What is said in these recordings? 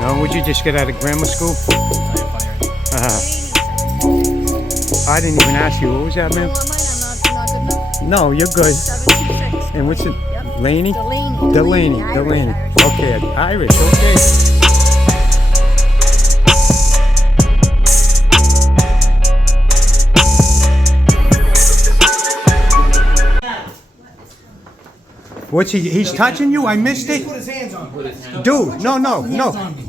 No, would you just get out of grammar school? I didn't even ask you. What was that, man? Well, mine, I'm not good enough. No, you're good. 726. And what's it? Yep. Laney? Delaney. Delaney. Irish. Okay, Irish. Okay. What's he? He's touching you? I missed it. Put his hands on me. Dude, no. On me.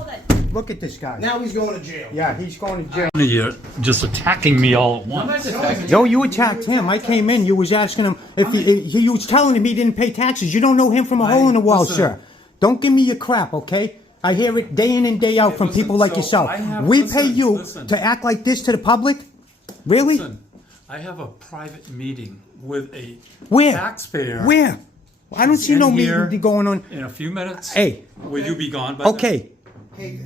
Look at this guy. Now he's going to jail. Yeah, he's going to jail. You're just attacking me all at once. No, you attacked him. I came in. You was asking him if he was telling him he didn't pay taxes. You don't know him from a hole in the wall, sir. Don't give me your crap, okay? I hear it day in and day out from people like yourself. We pay you to act like this to the public? Really? Listen, I have a private meeting with a Where? taxpayer. Where? I don't see no in here meeting going on. In a few minutes. Hey. Will you be gone by Okay.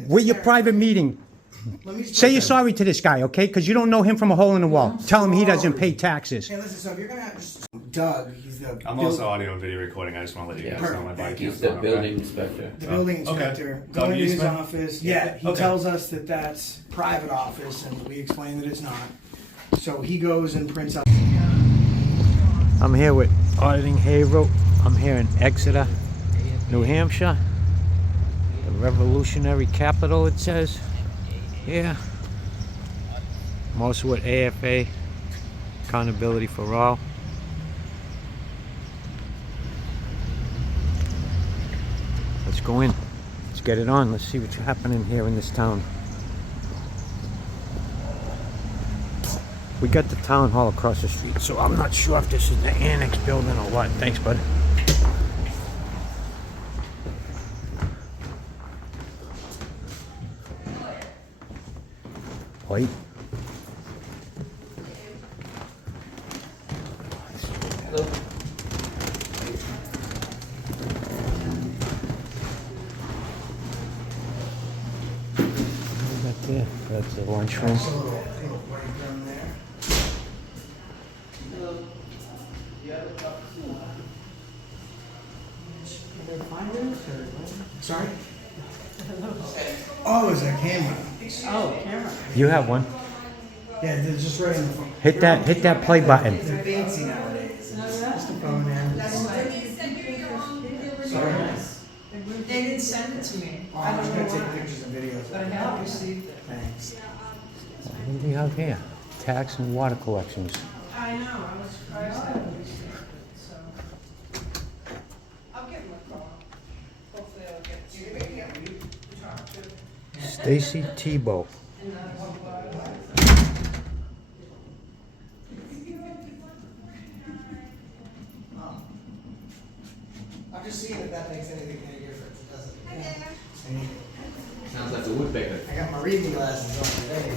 Where your private meeting? Say you're sorry to this guy, okay? Because you don't know him from a hole in the wall. Tell him he doesn't pay taxes. Hey, listen, so if you're going to Doug, he's the I'm also audio and video recording. I just want to let you guys know my bike He's is the on, building okay? inspector. the building inspector. Okay. Going Doug to his Eastman? office. Yeah, he Okay. tells us that that's private office, and we explain that it's not. So he goes and prints out. I'm here with Auditing Hero. I'm here in Exeter, New Hampshire. The revolutionary capital, it says. Yeah. I'm also with AFA, Accountability for All. Let's go in. Let's get it on. Let's see what's happening here in this town. We got the town hall across the street, so I'm not sure if this is the annex building or what. Thanks, bud. Wait. Right there. That's the lunchroom. Little break room there. Sorry? Oh, is that camera? Oh, camera. You have one. Yeah, they're just right in the phone. Hit that play button. They're fancy nowadays. Just a phone there. Sorry? They didn't send it to me. Oh, I'm gonna take pictures and videos. But I haven't received it. Thanks. What do we have here? Tax and water collections. I know, I was surprised I hadn't received it, so. I'll give them a call. Hopefully I'll get to talk to. Stacy Tebow. I'm just seeing if that makes anything any difference. It doesn't. Anything. Sounds like a woodpecker. I got my reading glasses on today.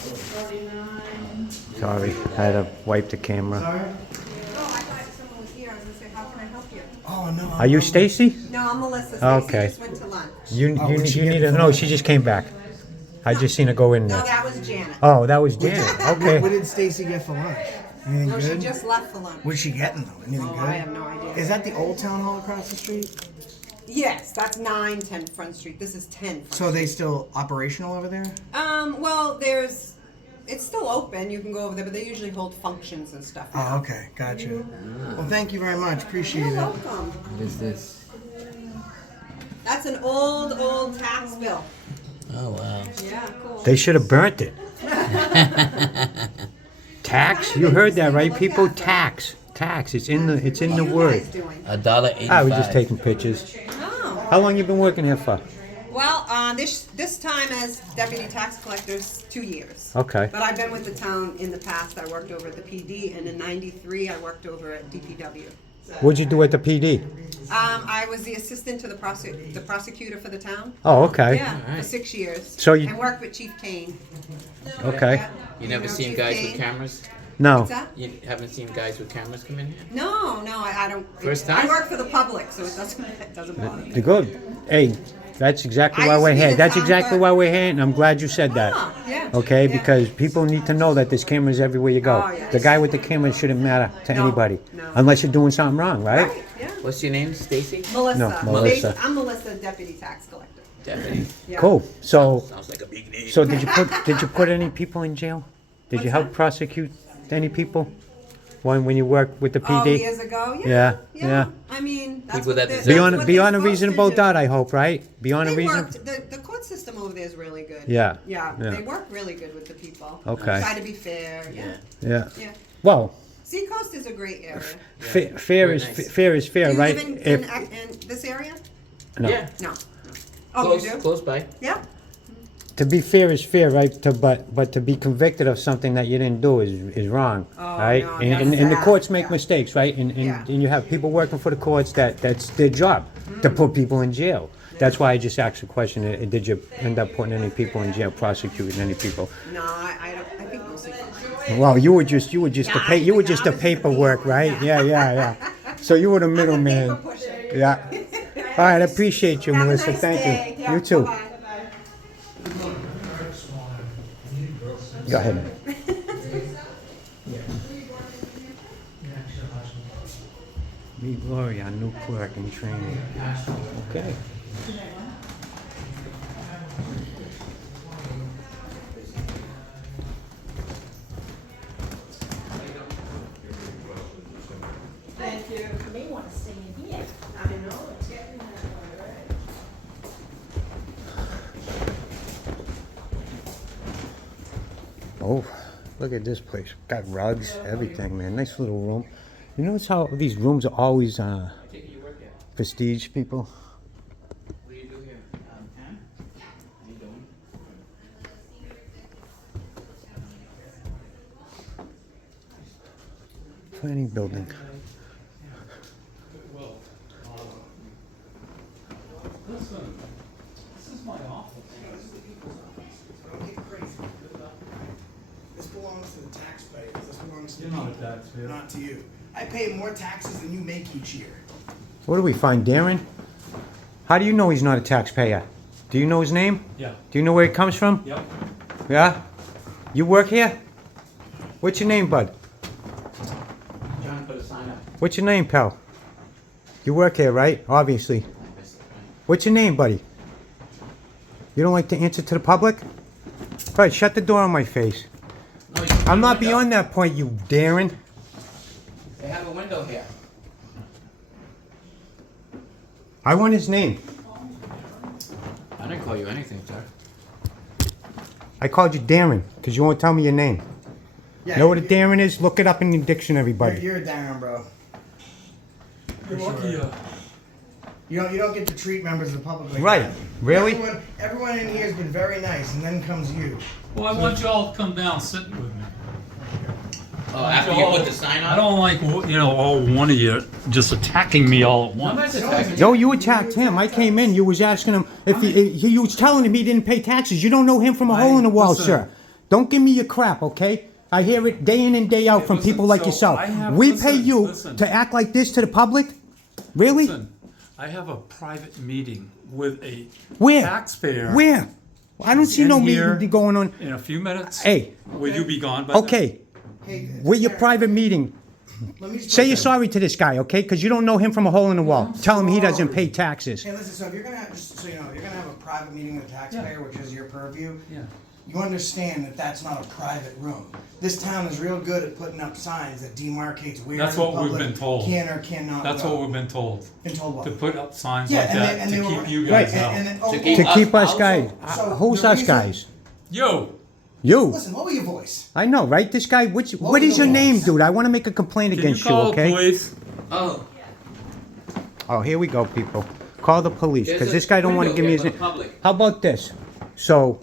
49. Sorry, I had to wipe the camera. Sorry? No, I thought someone was here. I was gonna say, how can I help you? Oh, no. Are you Stacy? No, I'm Melissa. Stacy Okay. just went to lunch. where'd she You get need it to from? know. She just came back. I just seen her go in No, there. that was Janet. Oh, that was Janet. What Okay. did Stacy get for lunch? Anything No, she good? just left for lunch. What's she getting though? Anything Oh, good? I have no idea. Is that the old town hall across the street? Yes, that's 910 Front Street. This is 10 Front So are they still operational over there? Well, it's still open. You can go over there, but they usually hold functions and stuff. Oh, okay, gotcha. Well, thank you very much. Appreciate You're it. welcome. What is this? That's an old tax bill. Oh, wow. Yeah, cool. They should have burnt it. Tax? You heard that, right, people? Tax. Tax. It's in the What are you word. guys doing? $1.85. I was just taking pictures. Oh. How long you been working here for? Well, this time as deputy tax collector is 2 years. Okay. But I've been with the town in the past. I worked over at the PD, and in '93 I worked over at DPW. What'd you do at the PD? I was the assistant to the prosecutor for the town. Oh, okay. Yeah, for 6 years. So you- and worked with Chief Kane. Okay. You never know seen Chief guys Kane? with cameras? No. What's that? You haven't seen guys with cameras come in here? No, I don't. First I time? work for the public, so it doesn't bother me. You're good. Hey, that's exactly I why used we're to be here. the That's town exactly clerk. why we're here, and I'm glad you said that. Ah, yeah. Okay, Yeah. because people need to know that there's cameras everywhere you go. Oh, yes. The guy with the camera shouldn't matter to No, anybody, no. unless you're doing something wrong, right? Right, yeah. What's your name, Stacy? Melissa. No, Melissa. I'm Melissa, deputy tax collector. Deputy. Yeah. Cool. So, Sounds like a big name. so did you put any people in jail? Did you What's help that? prosecute any people when you worked with the Oh, PD? years ago? Yeah, Yeah. yeah. I mean, that's People what that they're- deserve that's Beyond what beyond a they're supposed to reasonable do. doubt, I hope, right? Beyond a They reason. worked, the court system over there is really good. Yeah, Yeah, yeah. they work really good with the people. Okay. Try to be fair, yeah. Yeah. Yeah. Yeah. Well, Seacoast is a great area. fair Very is nice. fair is fair, Do you right? live in this area? No. Yeah. No. Oh, Close, you do? close by. Yeah. To be fair is fair, right? But to be convicted of something that you didn't do is wrong, Oh, right? no, and that's the sad, courts make yeah. mistakes, right? And Yeah. and you have people working for the courts that's their job to put people in jail. That's why I just asked the question: did you end up putting any people in jail, prosecuting any people? No, I don't. I think mostly. Well, you were just Yeah, the I was just the paperwork, people, right? yeah. Yeah. So you were the middleman. Paper pusher. Yeah. All right, I appreciate you, Have a Melissa. nice Thank day. you. Yeah, You too. bye-bye. Go ahead. Meet Lori, our new clerk in training. Okay. Thank you. You may want to stay in here. I know, it's getting that way, right? Oh, look at this place. Got rugs, everything, man. Nice little room. You notice how these rooms are always prestige, people? What do you do here? Pam? How you doing? Planning building. Listen, this is my office. Don't get crazy. This belongs to the taxpayers. This belongs to You're me, not a taxpayer. not to you. I pay more taxes than you make each year. What do we find, Darren? How do you know he's not a taxpayer? Do you know his name? Yeah. Do you know where he comes from? Yep. Yeah? You work here? What's your name, bud? John put a sign up. What's your name, pal? You work here, right? Obviously. What's your name, buddy? You don't like to answer to the public? Right, shut the door on my face. No, I'm not beyond that point, you Darren. They have a window here. I want his name. I didn't call you anything, sir. I called you Darren, because you won't tell me your name. Yeah, Know what a you're- Darren is? Look it up in the dictionary, buddy. You're a Darren, bro. You're lucky, You don't get to treat members of the public like Right. that. Really? Everyone in here has been very nice, and then comes you. well, I want y'all to come down, sit with me. Oh, after you put the sign I up? don't like, all one of you just attacking me all at once. Nobody's attacking you. No, you attacked him. I came in. You was asking him if he was telling him he didn't pay taxes. You don't know him from a hole in the wall, listen. sir. Don't give me your crap, okay? I hear it day in and day out from listen, people like so yourself. I have- We listen, pay you listen. to act like this to the public? Really? Listen, I have a private meeting with a Where? taxpayer. Where? I don't see in no here meeting going on. In a few minutes. Hey. Will you be gone by then? Okay, Hey, where your private meeting? let me just Say put you're that- sorry to this guy, okay? Because you don't know him from a hole in the wall. Tell him he doesn't pay taxes. Hey, listen. So if you're gonna have, just so you know, you're gonna have a private meeting with the taxpayer, which is your purview. Yeah. You understand that that's not a private room. This town is real good at putting up signs that demarcates where That's the what we've public been told. can or cannot That's go. what we've been told. Been told what? To put up signs Yeah, like and that they to were- keep you Right, guys out. And then, oh, To oh, keep To keep us Also- guys. So Who's the us reason- guys? Yo, You. Listen, lower your voice. I know, right? This guy, what Lower is the your name, voice. dude? I want to make a complaint can you against you, call the okay? police? Oh. Oh, here we go, people. Call the police, There's because a this guy don't want to window give me here his for name. the public. How about this? So,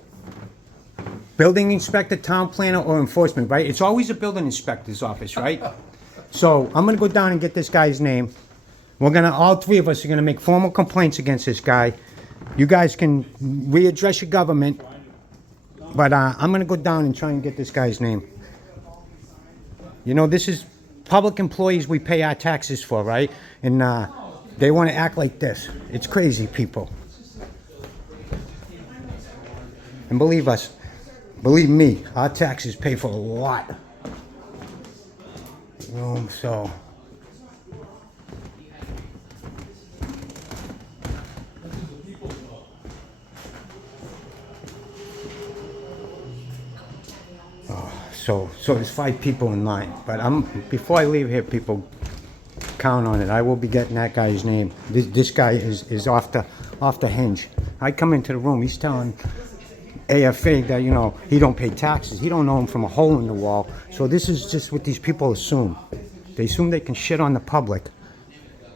building inspector, town planner, or enforcement, right? It's always a building inspector's office, right? So, I'm gonna go down and get this guy's name. All three of us are gonna make formal complaints against this guy. You guys can readdress your government, but I'm gonna go down and try and get this guy's name. You know, this is public employees we pay our taxes for, right? And they want to act like this. It's crazy, people. And believe us, believe me, our taxes pay for a lot. So, So there's 5 people in line. But before I leave here, people count on it. I will be getting that guy's name. This guy is off the hinge. I come into the room. He's telling AFA that, you know, he don't pay taxes. He don't know him from a hole in the wall. So this is just what these people assume. They assume they can shit on the public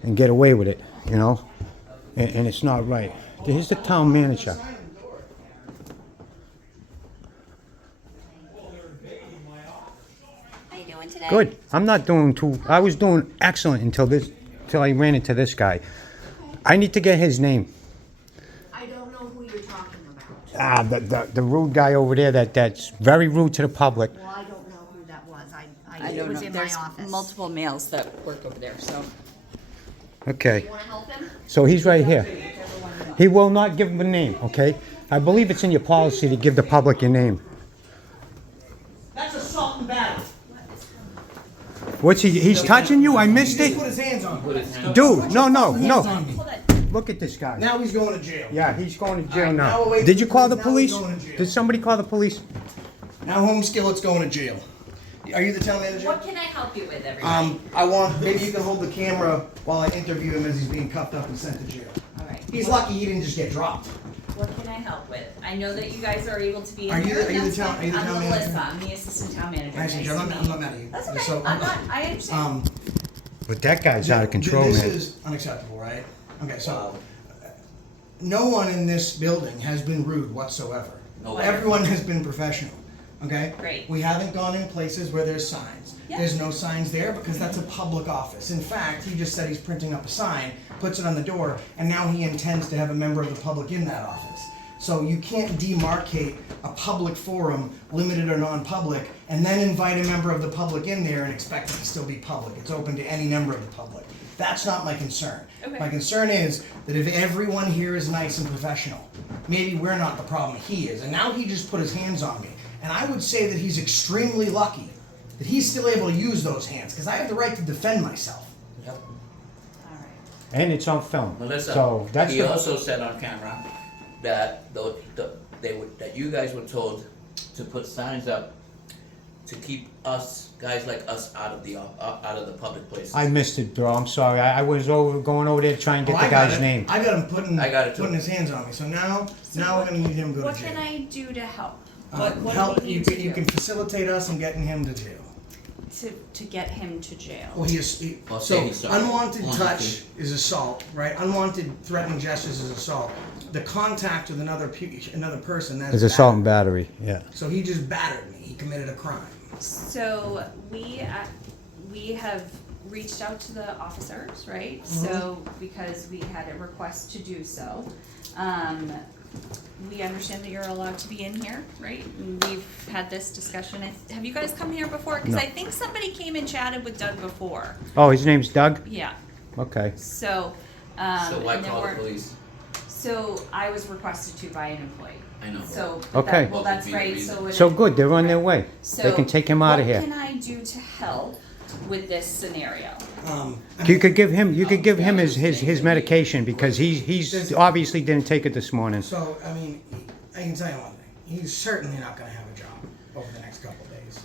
and get away with it, you know? And it's not right. Here's the town manager. How you doing today? Good. I'm not doing I was doing excellent until I ran into this guy. I need to get his name. I don't know who you're talking about. The rude guy over there that's very rude to the public. Well, I don't know who that was. I It don't was know. in my There's office. multiple males that work over there, so. Okay. You wanna help him? So he's right here. He will not give him a name, okay? I believe it's in your policy to give the public your name. That's assault and battery. What's he's touching you? I missed He just put it? his hands on me. Dude, no. Hands on me. Look at this guy. Now he's going to jail. Yeah, he's going to jail Alright, now. now we'll wait Did you for call the now he's police? going to jail. Did somebody call the police? Now Home Skillet's going to jail. Are you the town manager? What can I help you with, everybody? I want, maybe you can hold the camera while I interview him as he's being cuffed up and sent to jail. All right. He's lucky he didn't just get dropped. What can I help with? I know that you guys are able to be in Are you here. the- are you the that's town- fine. are you the town I'm manager? Melissa. I'm the assistant town manager. Nice to meet you. I'm not mad at you. That's okay. So, I'm not. I understand. But that guy's out of control, This man. is unacceptable, right? Okay, so no one in this building has been rude whatsoever. No. Everyone has been professional, okay? Great. We haven't gone in places where there's signs. Yeah. There's no signs there because that's a public office. In fact, he just said he's printing up a sign, puts it on the door, and now he intends to have a member of the public in that office. So you can't demarcate a public forum, limited or non-public, and then invite a member of the public in there and expect it to still be public. It's open to any member of the public. That's not my concern. Okay. My concern is that if everyone here is nice and professional, maybe we're not the problem, he is. And now he just put his hands on me. And I would say that he's extremely lucky that he's still able to use those hands, because I have the right to defend myself. All right. And it's on film. Melissa, So that's he the, also said on camera that that you guys were told to put signs up to keep guys like us out of the public places. I missed it, bro. I'm sorry. I was going over there trying to Oh, get I the got guy's it. name. I got him putting too. his hands on me. So now what- we're gonna need him to go What to jail. can I do to help? What do Help, we you need can, to you do can facilitate us in getting him to jail. to get him to jail? Well, Well, so say he's sorry. unwanted Wanted touch is assault, right? Unwanted threatening gestures is assault. The contact with another person, that's It's assault and battery. battery, yeah. So he just battered me. He committed a crime. So we have reached out to the officers, right? Mm-hmm. So because we had a request to do so. We understand that you're allowed to be in here, right? And we've had this discussion. Have you guys come here before? Because No. I think somebody came and chatted with Doug before. Oh, his name's Doug? Yeah. Okay. So, So why and there call the were- police? So I was requested to by an employee. I know. So, Okay. well, that's right, so. So good, they're on their way. They So can take him out of here. What can I do to help with this scenario? You could give him his medication because he's obviously didn't take it this morning. So, I mean, I can tell you one thing. He's certainly not gonna have a job over the next couple of days.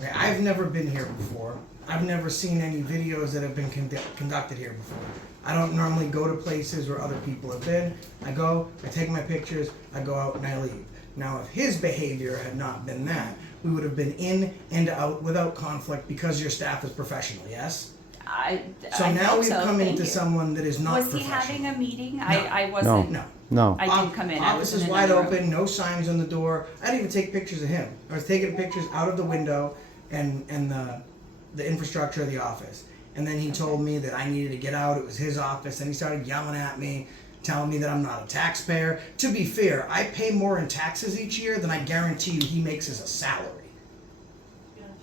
Okay, I've never been here before. I've never seen any videos that have been conducted here before. I don't normally go to places where other people have been. I go, I take my pictures, I go out and I leave. Now, if his behavior had not been that, we would have been in and out without conflict because your staff is professional, yes? So I now hope we've so, come thank into you. someone that is not Was he professional. having a meeting? No. I wasn't. No. No. I didn't come in. I was Office is in wide another room. open, no signs on the door. I didn't even take pictures of him. I was taking pictures out of the window and the infrastructure of the office. And then he told me that I needed to get out. It was his office. And he started yelling at me, telling me that I'm not a taxpayer. To be fair, I pay more in taxes each year than I guarantee you he makes as a salary.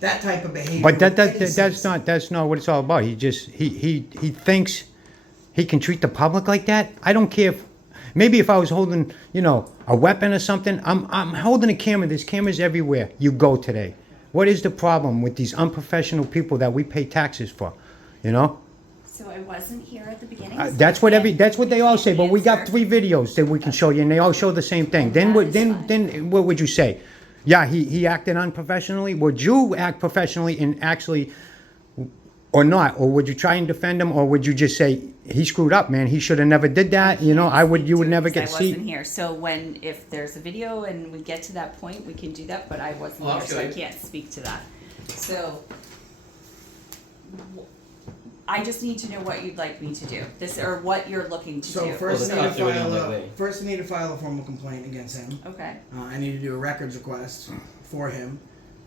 That type of behavior. But with any citizen- that's not what it's all about. He thinks he can treat the public like that. I don't care if maybe if I was holding, a weapon or something. I'm holding a camera. There's cameras everywhere you go today. What is the problem with these unprofessional people that we pay taxes for? So I wasn't here at the beginning. That's what they all say. But we got 3 videos that we can show you, and they all show the same thing. Then That is fine. then what would you say? Yeah, he acted unprofessionally. Would you act professionally and actually, or not? Or would you try and defend him, or would you just say, he screwed up, man, he should have never did that, you know, you would never get I wasn't seat? here, so if there's a video and we get to that point, we can do that, but I wasn't I'll here, so show I you. can't speak to that. So, I just need to know what you'd like me to do, or what you're looking to do. So first, Well, I need the to cops are file in the a, way. first I need to file a formal complaint against him. Okay, I need to do a records request for him.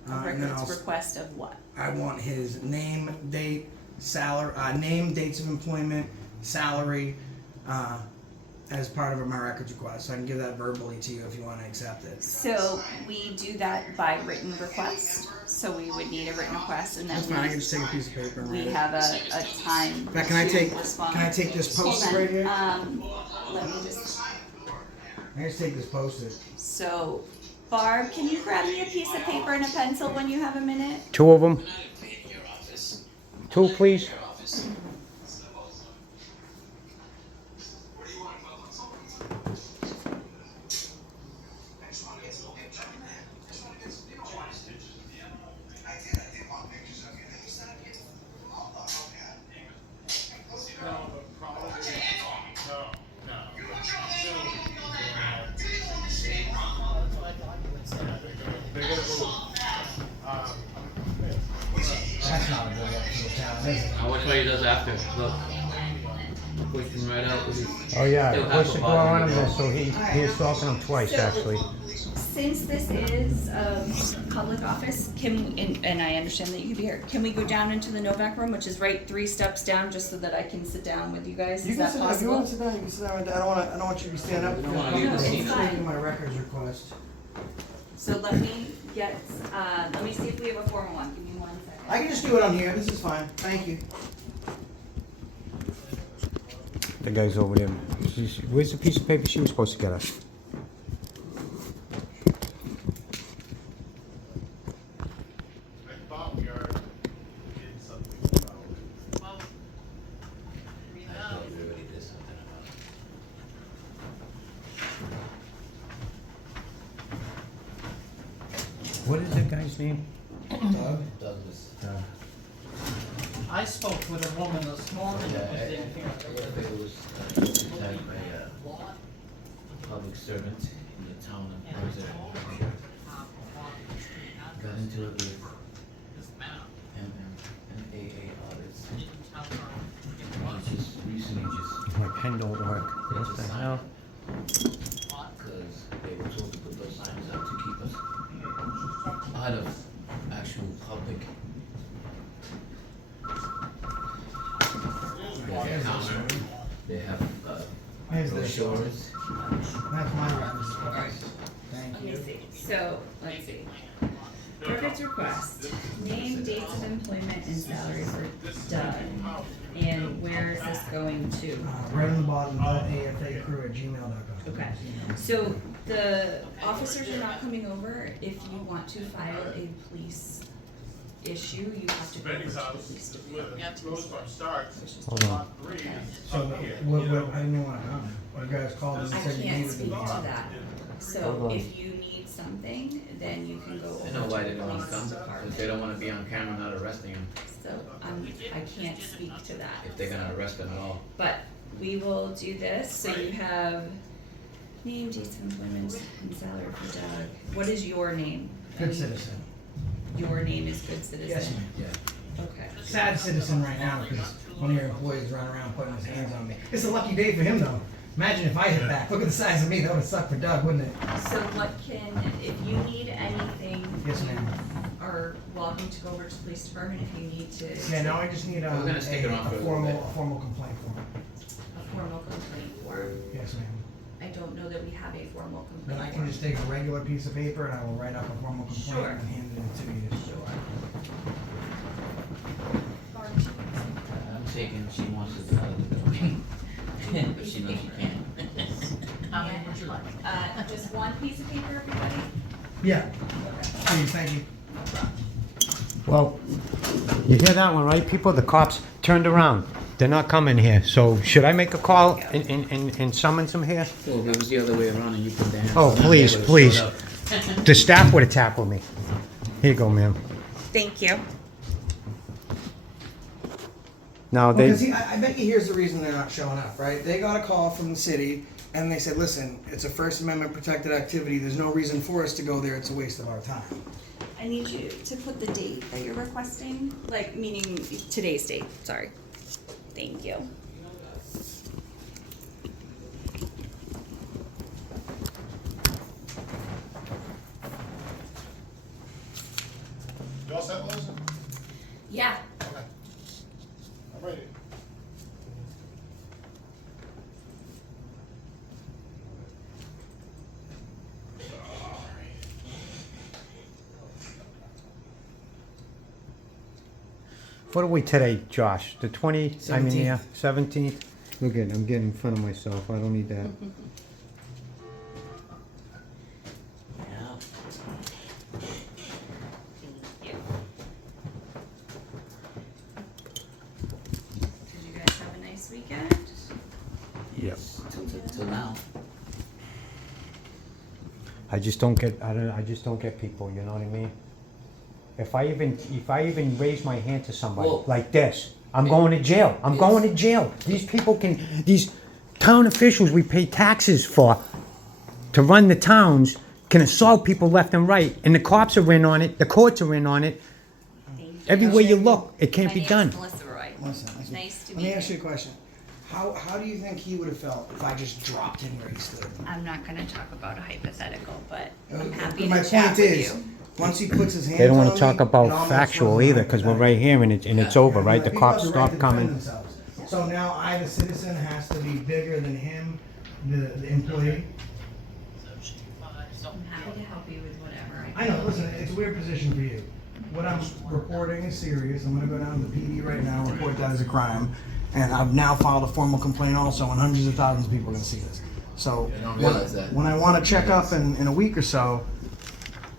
a And then records request of what? I want his name, date, salary, name, dates of employment, salary, as part of my records request. So I can give that verbally to you if you want to accept it. So, we do that by written request, so we would need a written request, and That's fine. I can then just take a piece of paper and we write it. have a time Now, can I to take respond. this Hold post-it on, right here? let me just, I just take this post-it. so, Barb, can you grab me a piece of paper and a pencil when you have a minute? 2 of them? 2, please? That's not a good look for the town, is it? I'll watch what he does after. Look. Pushing right out with his. Oh, yeah, Still have push the a door bottom on of him, the there, so he assaulted him twice, So- actually. Since this is a public office, and I understand that you could be here, can we go down into the Novak room, which is right 3 steps down, just so that I can sit down with you guys? Is that If you possible? want to sit down, you can sit down. I don't want you to be standing up. We don't wanna get I'm the just scene. making my records request. So let me see if we have a formal one, give me 1 second. I can just do it on here. This is fine. Thank you. The guy's over there. Where's the piece of paper she was supposed to get us? I thought we already did something about it. What is that guy's name? Doug? Douglas. I spoke with a woman this morning that was in here. It was attacked by a public servant in the town of Exeter. Got into it with M.A.A. audits. He just recently My pen don't work. What the hell? because they were told to put those signs up to keep us out of actual public. They have counter, they have Here's the brochures. That's my records request. Thank Let me you. see, so, let's see. Records request, name, dates of employment, and salary for Doug. And where is this going to? Right on the bottom, afacrew@gmail.com. Okay, so the officers are not coming over. If you want to file a police issue, you have to go over to the police department. Hold on. So, I didn't want to come. You guys called and I said you can't needed speak me. to that. So if you need something, then you can go over I to know why the they don't wanna police come, because department. they don't wanna be on camera not arresting him, So, I can't speak to that. if they're gonna arrest him at all. But we will do this, so you have name, dates of employment, and salary for Doug. What is your name? Good citizen. Your name is Good Citizen? Yes, ma'am. Yeah. Okay. Sad citizen right now because one of your employees running around putting his hands on me. It's a lucky day for him though. Imagine if I hit back. Look at the size of me. That would suck for Doug, wouldn't it? So if you need anything, Yes, ma'am. you are welcome to go over to the police department if you need to. Yeah, now I just need We're gonna stick around for a little bit. formal complaint form. A formal complaint form. Yes, ma'am. I don't know that we have a formal Then complaint I form. can just take a regular piece of paper and I will write up a formal complaint Sure. and hand it to you. I'm taking, she wants us out of the building, but she knows she can't. How many would you like? Just one piece of paper, everybody? Yeah, please, thank you. Well, you hear that one, right, people? The cops turned around. They're not coming here. So should I make a call and summons them here? Well, if it was the other way around and you put the hands. Oh, on them, please, they would've please. showed up. The staff would have tackled me. Here you go, ma'am. Thank you. Now Because they, I bet you here's the reason they're not showing up, right? They got a call from the city and they said, listen, it's a First Amendment protected activity. There's no reason for us to go there. It's a waste of our time. I need you to put the date that you're requesting, like, meaning today's date, sorry. Thank you. You all set, Liz? Yeah. Okay. I'm ready. what are we today, Josh? The 20, I mean, 17th. yeah, 17th? Look at, I'm getting in front of myself. I don't need that. Yeah. Thank you. Did you guys have a nice weekend? Yep. Till now. I just don't get, I just don't get people, you know what I mean? If I even raise my hand to somebody Well, like this, I'm going to jail. I'm going to jail. These people these town officials we pay taxes for to run the towns can assault people left and right. And the cops are in on it. The courts are in on it. Thank you. Everywhere you look, it can't My be name's done. Melissa Roy. Listen, Nice to let me meet ask you you. a question. How do you think he would have felt if I just dropped him where he stood? I'm not gonna talk about a hypothetical, but Uh, I'm happy My to chat point with is, you. once he puts his hands They don't want on to talk me, it about almost factual wasn't either because we're hypothetical. right here and it's over, right? The People have cops right stop to defend coming. themselves. So now I, the citizen, has to be bigger than him, the employee. I'm happy to help you with whatever I know, listen, it's a weird position for you. What I'm reporting is serious. I'm gonna go down to the PD right now, report that as a crime. And I've now filed a formal complaint also, and hundreds of thousands of people are gonna see this. So, don't realize that. when I wanna check up in a week or so,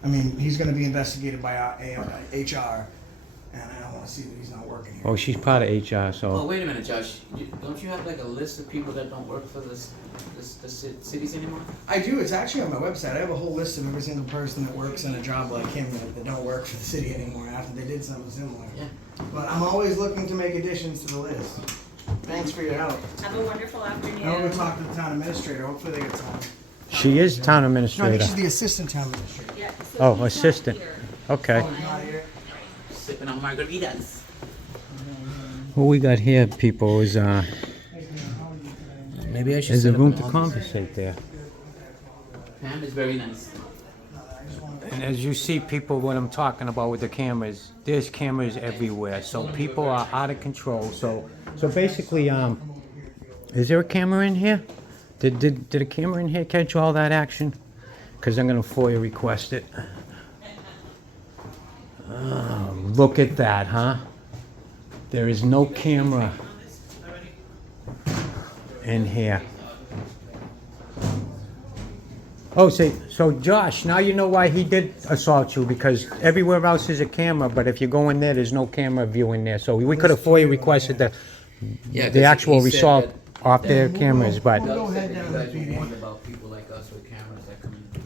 I mean, he's gonna be investigated by HR, and I don't wanna see that he's not working here. Oh, she's part of HR, Well, so. wait a minute, Josh. Don't you have like a list of people that don't work for the cities anymore? I do, it's actually on my website. I have a whole list of every single person that works in a job like him that don't work for the city anymore after they did something similar. Yeah. But I'm always looking to make additions to the list. Thanks for your help. Have a wonderful afternoon. Now we'll go talk to the town administrator. Hopefully they get time. She is town No, I think administrator. she's the assistant town administrator. Yeah, so Oh, he's not assistant. here. Okay. Oh, he's not here? Sipping on margaritas. What we got here, people, is Maybe I should. there's a set up room an to office. conversate there. Pam is very nice. And as you see, people, what I'm talking about with the cameras, there's cameras everywhere, so people are out of control. So basically, is there a camera in here? Did a camera in here catch all that action? Because I'm gonna FOIA request it. Oh, look at that, huh? There is no camera in here. Oh, so Josh, now you know why he did assault you, because everywhere else is a camera, but if you go in there, there's no camera view in there. So we could have FOIA requested the actual assault off their cameras, but We'll go Doug ahead said down that to you the guys were PD. warned about people like us with cameras that come in,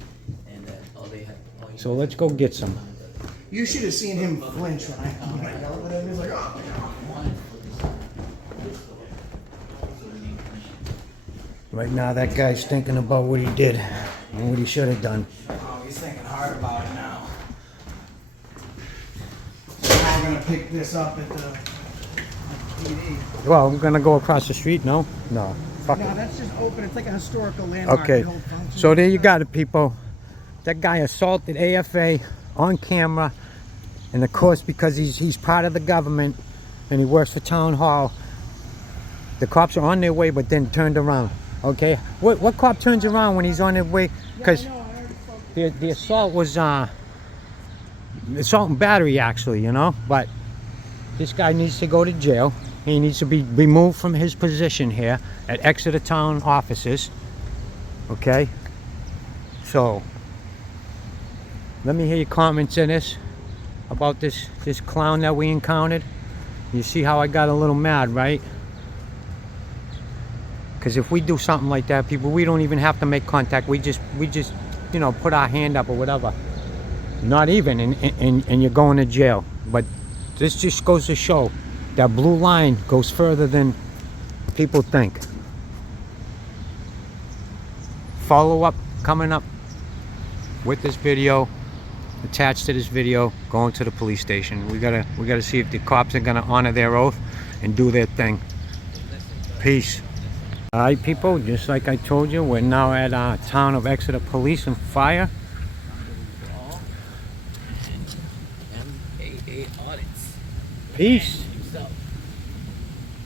and that all they had. all you so let's go get some. You should have seen him flinch when I yelled at him. He's like, oh. Right now, that guy's thinking about what he did and what he should have done. Oh, he's thinking hard about it now. So now we're gonna pick this up at the PD. Well, I'm gonna go across the street. No, fuck No, it. that's just open. It's like a historical landmark. Okay, The whole function. so there you got it, people. That guy assaulted AFA on camera, and of course, because he's part of the government and he works for town hall, the cops are on their way, but then turned around. Okay, what cop turns around when he's on their way? Because the assault was assault and battery, actually, you know. But this guy needs to go to jail. He needs to be removed from his position here at Exeter town offices. Okay. So let me hear your comments in this about this clown that we encountered. You see how I got a little mad, right? Because if we do something like that, people, we don't even have to make contact. We just put our hand up or whatever. Not even, and you're going to jail. But this just goes to show that blue line goes further than people think. Follow up coming up with this video, attached to this video, going to the police station. We gotta see if the cops are gonna honor their oath and do their thing. Peace. All right, people, just like I told you, we're now at town of Exeter Police and Fire. M.A.A. audits. Peace.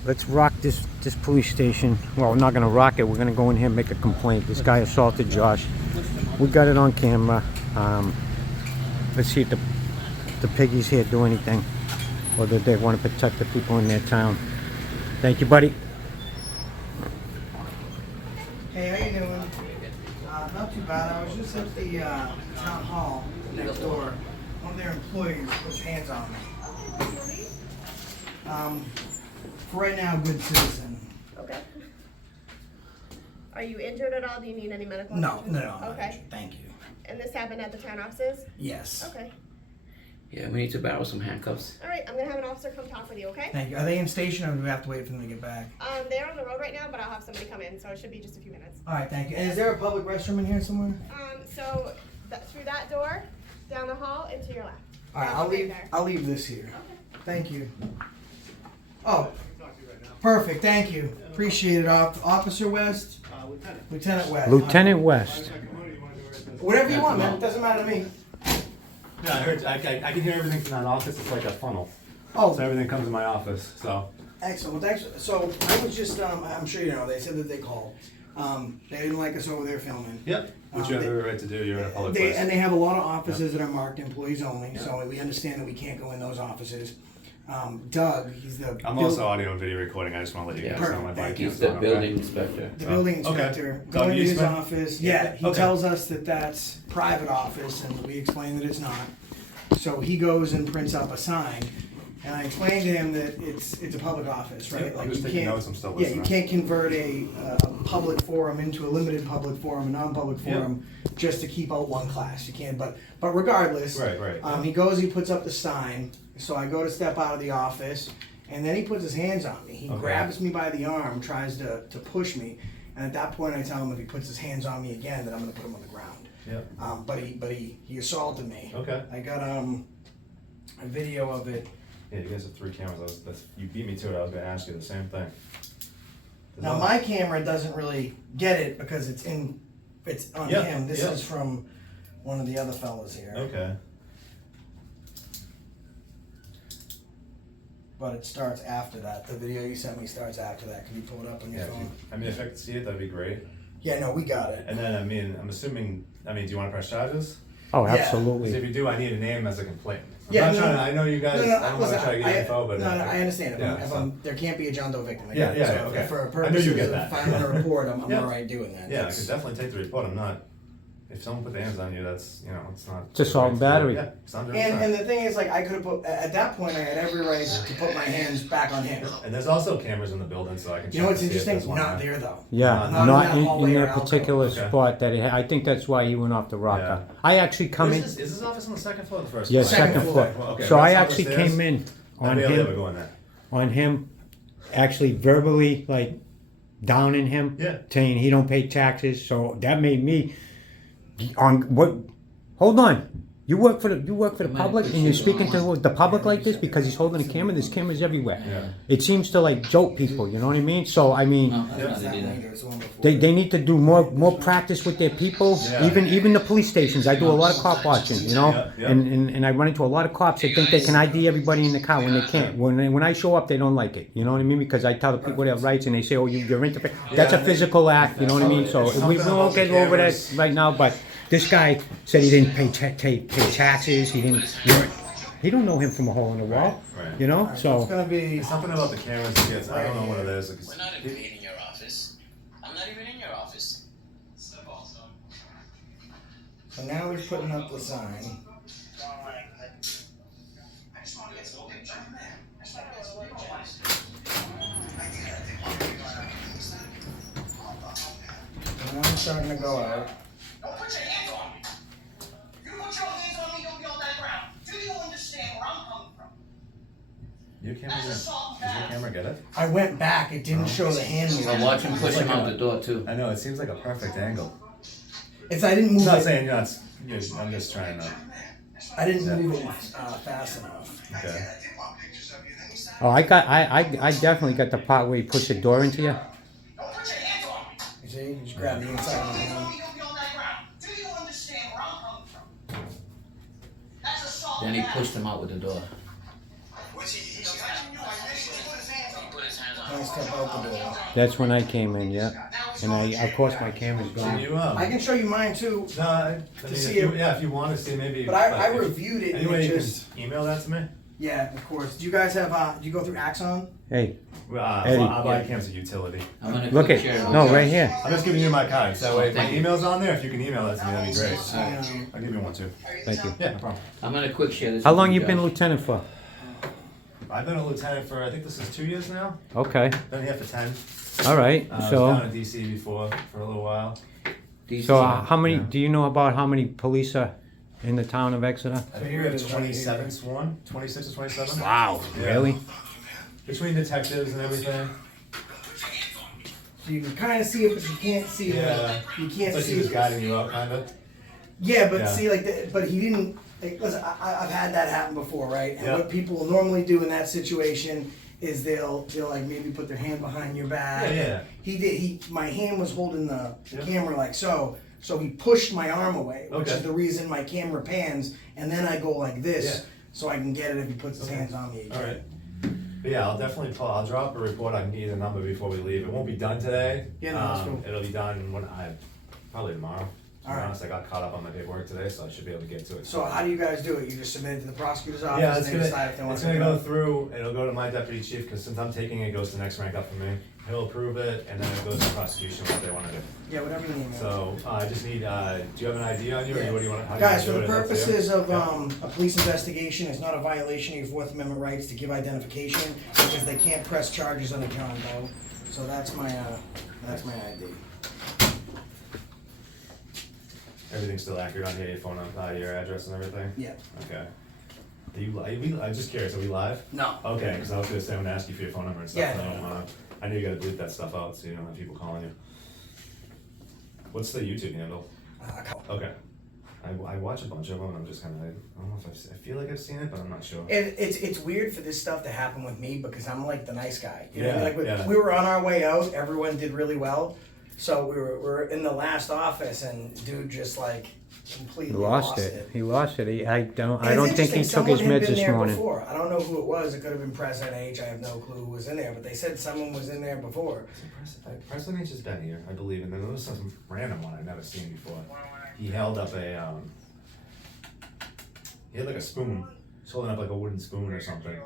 Let's rock this police station. Well, we're not gonna rock it. We're gonna go in here and make a complaint. This guy assaulted Josh. We got it on camera. Let's see if the piggies here do anything, or that they want to protect the people in their town. Thank you, buddy. Hey, how you doing? Not too bad. I was just at the town hall next door. One of their employees put his hands on me. For right now, good citizen. Okay. Are you injured at all? Do you need any medical No, attention? no, I'm not Okay. injured. Thank you. And this happened at the town offices? Yes. Okay. Yeah, we need to borrow some handcuffs. All right, I'm gonna have an officer come talk with you, okay? Thank you. Are they in station, or do we have to wait for them to get back? They're on the road right now, but I'll have somebody come in, so it should be just a few minutes. All right, thank you. And is there a public restroom in here somewhere? So through that door, down the hall, and to your left. All right, I'll leave this here. Okay. Thank you. Oh, perfect. Thank you. Appreciate it, Officer West. Lieutenant West. Lieutenant West. Whatever you want, man. It doesn't matter to me. Yeah, I heard. I can hear everything from that office. It's like a funnel. Oh, So everything comes in my office. So excellent. Well, thanks. So I was just, I'm sure you know, they said that they called. They didn't like us over there filming. yep, which you have every right to do. You're in a public They, place. and they have a lot of offices that are marked employees only, so we understand that we can't go in those offices. Doug, he's the I'm also audio and video recording. I just want to let you guys know my Perfect, bike thank you. He's is the on, building okay? inspector. the building okay. inspector. Doug Going to his Eastman? office. Yeah, he Okay. tells us that that's private office, and we explain that it's not. So he goes and prints up a sign, and I explained to him that it's a public office, right? Yep, I'm just you taking can't- notes. I'm still Yeah, listening. you can't convert a public forum into a limited public forum, a non-public Yep. forum, just to keep out one class. You can't, but regardless, Right. he goes, he puts up the sign, so I go to step out of the office, and then he puts his hands on me. He Okay. grabs me by the arm, tries to push me, and at that point I tell him if he puts his hands on me again, that I'm gonna put him on the ground. Yep. But he assaulted me. Okay. I got a video of it. Yeah, you guys have 3 cameras. You beat me to it. I was going to ask you the same thing. Now my camera doesn't really get it because it's on Yep, him. This yep. is from one of the other fellas here. Okay. But it starts after that. The video you sent me starts after that. Can you pull it up on your Yeah. phone? I mean, if I could see it, that'd be great. Yeah, no, we got it. And then, I mean, I'm assuming. I mean, do you want to press charges? Oh, Yeah. So if absolutely. you do, I need a name as a complaint. I'm Yeah, not no, trying to, no. I know you guys. I don't want listen, to try to get info, but no, I understand. Yeah, so- There can't be a John Doe victim. I Yeah, get it. yeah, So okay. For I knew purposes you'd get of that. filing a report, I'm Yeah. all right doing that. Yeah, I That's- could definitely take the report. I'm not. If someone put their hands on you, that's it's not. It's assault and battery. Yeah, it's not And the thing is, like, I could have put at that point, I had every right to put my hands back on him. And there's also cameras in the building, so I can. You know what's check to see if interesting? there's one Not there. there though. Yeah, Not not in that in hallway or that alcove. particular Okay. spot that I think that's why he went off the rocker. Yeah. I actually come in. Is this office on the second floor or the first Yeah, floor? second Second floor. floor. Okay, So I that's on the actually stairs? came in I on barely ever him, go in there. actually verbally like downing him, Yeah. saying he don't pay taxes. So that made me on what? Hold on. You work for the public, and you're speaking to the public like this because he's holding a camera. There's cameras everywhere. Yeah. It seems to like joke people. You know what I mean? So I mean. No, that's Yep. not That to do one that. here is the one before. They need to do more practice with their people. Yeah. Even the police stations. I do a lot of cop watching, you know, Yeah, yeah. and I run into a lot of cops that think they can ID everybody in the car when they can't. When I show up, they don't like it. You know what I mean? Because I tell the people their rights, and they say, "Oh, you're interfering." That's a physical act. You know what I mean? So we won't get over that right now. But this guy said he didn't pay taxes. He didn't. He don't know him from a hole in the wall. Right. You know. It's So gonna be. Something about the cameras. Gets, I don't know what it is. It's- We're not invading your office. I'm not even in your office. So now he's putting up the sign. And now I'm starting to go out. Don't put your hands on me. Your camera does your camera get it? I went back. It didn't show the hand I'll movement. watch him push him out the door too. I know, it seems like a perfect angle. I didn't move I'm not it. saying you're not, I'm just trying to. I didn't move it fast enough. Okay. Oh, I definitely got the part where you push the door into you. You see, you just grab the inside of my hand. Then he pushed him out with the door. Can't step out the door. That's when I came in, yeah. And of course my camera's Can gone. you, I can show you mine too. no, I mean, see if you, it. yeah, if you want to see maybe. But I if- reviewed it and Anyway, it you just. can email that to me. Yeah, of course. Do you guys have? Do you go through Axon? Hey, I'll buy Eddie. cam's a utility. I'm gonna look quick at, share it. no, right here. I'm just giving you my card, so that way my Thank you. email's on there. If you can email that to me, that'd be great. Um, I'll give you one too. Thank you. Yeah, no problem. I'm gonna quick share this. How with long you been guys. lieutenant for? I've been a lieutenant for, I think this is 2 years now. Okay, Been here for 10. all right, I was down so, in DC before for a little while. These so are- how many, Yeah. do you know about how many police are in the town of Exeter? I think here we it have is right 27 here. sworn, 26 or 27. Wow, Yeah. really? Between detectives and everything. So you can kind of see it, but you can't see it. Yeah. You It's can't like see he was it. guiding you out, kind of. Yeah, but Yeah. see, but he didn't. Like, listen, I've had that happen before, right? And Yeah. what people will normally do in that situation is they'll like maybe put their hand behind your back. Yeah. He did. My hand was holding the Yeah. camera like so. So he pushed my arm away, which Okay. is the reason my camera pans, and then I go like this, Yeah. so I can get it if he puts his Okay. hands on me again. All right. But yeah, I'll definitely I'll drop a report. I can get you the number before we leave. It won't be done today. Yeah, no, that's cool. It'll be done probably tomorrow. To All be right. honest, I got caught up on my paperwork today, so I should be able to get to it. So how do you guys do it? You just submit it to the prosecutor's office, Yeah, and they decide if they want it's to gonna pick it go up? through, it'll go to my deputy chief, because since I'm taking it, it goes to the next rank up for me. He'll approve it, and then it goes to prosecution, what they wanna do. Yeah, whatever you need. man. So, I just need, do you have an ID on you, or Yeah. what do you wanna, how do you wanna Guys, do for it? the Is that for you? purposes of Yeah. a police investigation, it's not a violation of your Fourth Amendment rights to give identification because they can't press charges on a John Doe. So that's my ID. Everything's still accurate on here, your phone, your address and everything? Yeah. Okay. Are you live? I'm just curious, are we live? No. Okay, because I was gonna say, I'm gonna ask you for your phone number and stuff, Yeah, and I no, don't no. wanna, I know you gotta delete that stuff out, so you don't have people calling you. What's the YouTube handle? Okay. I watch a bunch of them, and I'm just kinda, I don't know if I feel like I've seen it, but I'm not sure. It's weird for this stuff to happen with me because I'm like the nice guy. You know what I mean? Yeah, Like yeah. we were on our way out, everyone did really well. So we were in the last office and dude just like completely Lost it. He lost it. I don't And it's think he interesting, took his someone had meds been this there morning. Before. I don't know who it was. It could have been President H. I have no clue who was in there, but they said someone was in there before. President H has been here, I believe, and then there was some random one I've never seen before. He held up he had like a spoon, he's holding up like a wooden spoon or something,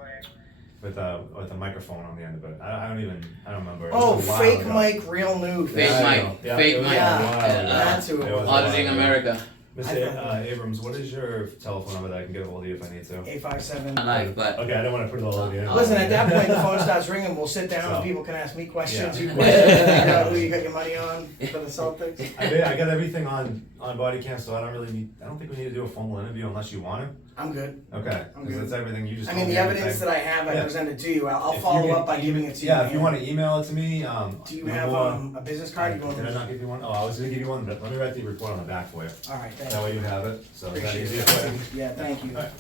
with a microphone on the end of it. I don't remember. It was Oh, a while fake ago. Mike, real news. Fake Yeah, I Mike. know. Yeah, Fake it was Mike. a while ago. That's who it was. Auditing America. Mr. Abrams, what is your telephone number that I can get a hold of you if I need to? 857. Not live, but Okay, I don't want to put it all over you. Listen, at that point, the phone starts ringing. We'll sit down So- and people can ask me questions. Yeah. You questions. Figure out who you got your money on for the Celtics. I got everything on body cam, so I don't think we need to do a formal interview unless you want it. I'm good. Okay, I'm because good. it's everything you just I told mean, me the evidence everything. that I have, I Yeah. presented to you. I'll If follow you up by can giving it to you. Yeah, if you again. want to email it to me, Do you have a business card? You Did I want not give you one? Oh, I was gonna give you one, but let me write the report on the back for you. All right, thank That way you. you have it, so is that Appreciate easier it. for you? Yeah, thank you. Alright.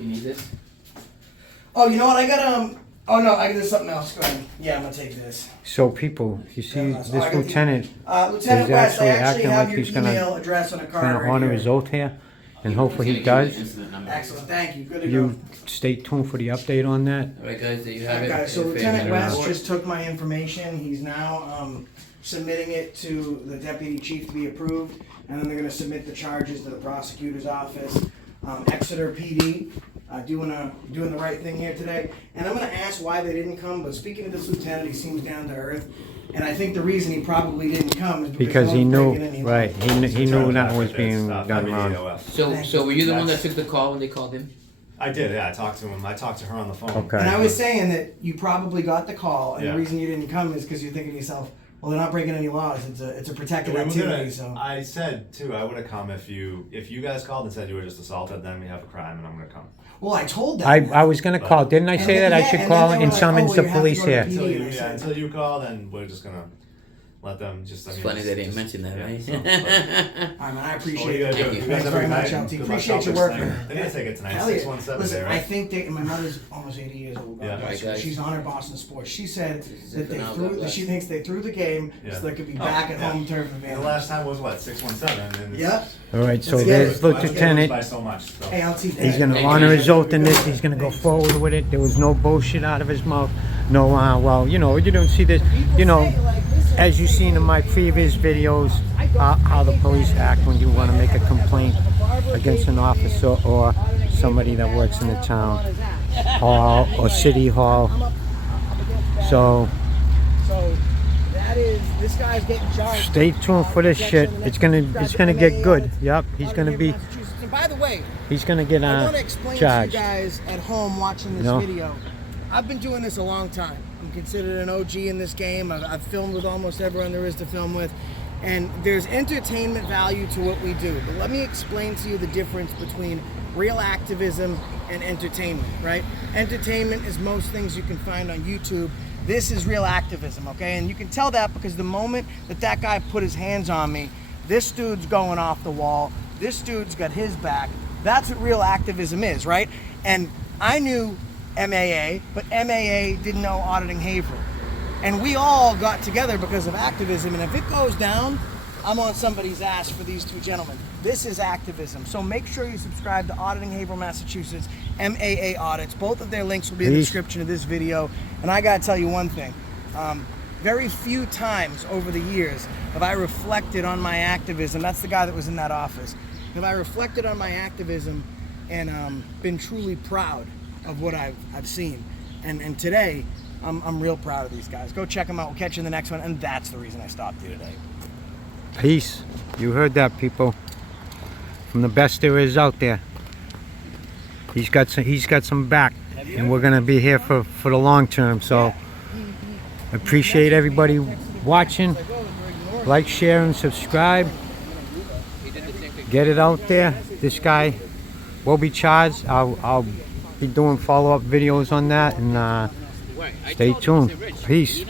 you need this? Oh, you know what? I got Oh no, I got something else. Go ahead. Yeah, I'm gonna take this. So people, you see, Yeah, so I this got the- lieutenant Lieutenant He's West, I actually actually acting have like your he's gonna- email address on a card gonna right honor here. his oath here, and hopefully he He's gonna give does. you the incident number. Excellent, thank you. Good to You go. stay tuned for the update on that. Alright guys, there you have Alright, it. guys, so If Lieutenant you West report- just took my information. He's now submitting it to the deputy chief to be approved, and then they're gonna submit the charges to the prosecutor's office. Exeter PD, doing the right thing here today. And I'm gonna ask why they didn't come, but speaking of this lieutenant, he seems down to earth. And I think the reason he probably didn't come is Because no he one's knew, breaking any law. right, he knew that was being Stuff, done wrong. WDOF. So were you the one that took the call when they called him? I did, yeah, I talked to him, I talked to her on the phone. Okay. And I was saying that you probably got the call, and Yeah. the reason you didn't come is because you're thinking to yourself, Well, they're not breaking any laws. It's a protected We were activity. gonna- So I said too, I would have come if you guys called and said you were just assaulted. Then we have a crime, and I'm gonna come. well, I told them. I was gonna call. Didn't I say that I should call and summons the police here? Until you, PD, yeah, until you call, then we're just gonna let them just. I It's mean, funny just- they didn't just- mention that, yeah, right? so, but- All right, man. I What do appreciate you guys it. do? Thank you. You guys Thanks have very a much, good night. LT. Good luck Appreciate your Celtics work, tonight. man. They're gonna take it tonight. Hell yeah. 617 Listen, there, I right? think my mother's almost 80 years old. Yeah. God bless her. Right, guys. She's on her Boston sports. She said that they God threw. bless. She thinks they threw the game Yeah. so they could be Oh, back at yeah. home turf And advantage. the last time was what 617. And it's- Yep. All right, so Let's there's get it. Lieutenant. By so much. So. Hey, LT. He's gonna Thank honor you. his oath in this. He's gonna go forward with it. There was no bullshit out of his mouth. No, well, you know, you don't see this. You know, as you've seen in my previous videos, how the police act when you want to make a complaint against an officer or somebody that works in the town hall or city hall. So So that is this guy's getting charged. stay tuned for this shit. It's gonna get good. Yep, he's gonna be. And by the way, He's gonna get I want to explain charged. to you guys at home watching this No. video. I've been doing this a long time. I'm considered an OG in this game. I've filmed with almost everyone there is to film with. And there's entertainment value to what we do. But let me explain to you the difference between real activism and entertainment, right? Entertainment is most things you can find on YouTube. This is real activism, okay? And you can tell that because the moment that guy put his hands on me, this dude's going off the wall. This dude's got his back. That's what real activism is, right? And I knew M.A.A., but M.A.A. didn't know Auditing Haverhill. And we all got together because of activism, and if it goes down, I'm on somebody's ass for these two gentlemen. This is activism. So make sure you subscribe to Auditing Haverhill, Massachusetts, M.A.A. Audits. Both of their links will be in the Please. description of this video. And I gotta tell you one thing. Very few times over the years have I reflected on my activism. That's the guy that was in that office. Have I reflected on my activism and been truly proud of what I've seen. And today, I'm real proud of these guys. Go check them out. We'll catch you in the next one. And that's the reason I stopped you today. Peace. You heard that, people. From the best there is out there. He's got some back, and we're gonna be here for the long term. So appreciate everybody watching. Like, share, and subscribe. Get it out there. This guy will be charged. I'll be doing follow-up videos on that, and stay tuned. Peace.